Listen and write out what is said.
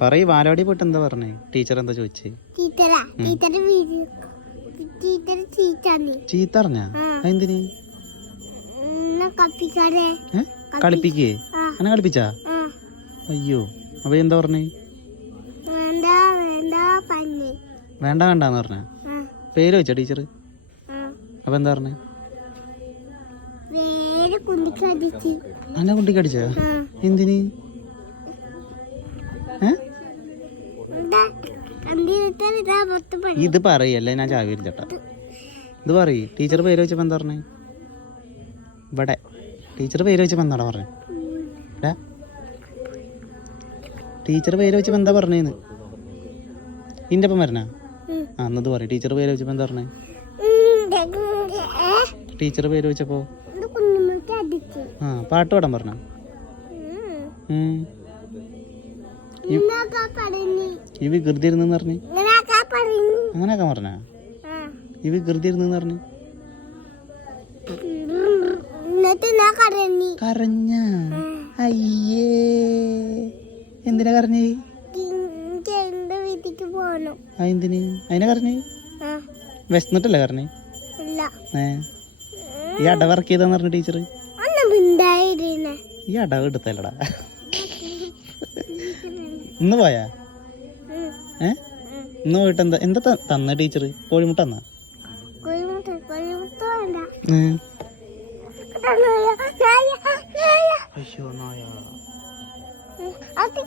പറയ് ബാലവാടി പോയിട്ട് എന്താ പറഞ്ഞേ? ടീച്ചർ എന്താ ചോദിച്ചേ? ചീത്ത പറഞ്ഞാ? എന്തിന്? കളിപ്പിക്കേ? അങ്ങനെ കളിപ്പിച്ചാ? അയ്യോ, അപ്പൊ എന്താ പറഞ്ഞേ? വേണ്ട വേണ്ടാന്ന് പറഞ്ഞ? പേര് വെച്ചാ ടീച്ചർ? അപ്പൊ എന്താ പറഞ്ഞേ? അന്നെ കുട്ടിക്കടിച്ചാ? എന്തിന്? ഇത് പറയല്ലേ, ഞാൻ ചാവി ചേട്ടാ. ഇത് പറയ്, ടീച്ചർ പേര് വെച്ചപ്പോ എന്താ പറഞ്ഞേ? ഇവിടെ ടീച്ചർ പേര് വെച്ചപ്പോ എന്താടാ പറഞ്ഞേ? ടീച്ചർ പേര് വെച്ചപ്പോ എന്താ പറഞ്ഞേന്ന്? ഇന്റെ ഒപ്പം വരണ? അന്നത് പറയും. ടീച്ചർ പേര് വെച്ചപ്പോ എന്താ പറഞ്ഞേ? ടീച്ചർ പേര് വെച്ചപ്പോ പാട്ട് പാടാൻ പറഞ്ഞ? ഈ വികൃതി ഇരുന്ന് പറഞ്ഞ് അങ്ങനെയൊക്കെ പറഞ്ഞ? ഈ വികൃതി ഇരുന്ന് പറഞ്ഞ് കരഞ്ഞ? അയ്യേ, എന്തിനാ കരഞ്ഞേ? എന്തിന് അതിനെ കരഞ്ഞേ? വിശന്നിട്ടല്ലേ കരഞ്ഞേ? ഈ അടവർക്ക് ചെയ്താന്ന് പറഞ്ഞ ടീച്ചർ? ഈ അടവ് എടുത്തല്ലടാ. ഇന്ന് പോയാ? ഇന്ന് പോയിട്ട് എന്താ എന്താ തന്ന ടീച്ചർ? കോഴിമുട്ട തന്നാ? അയ്യോ നായ.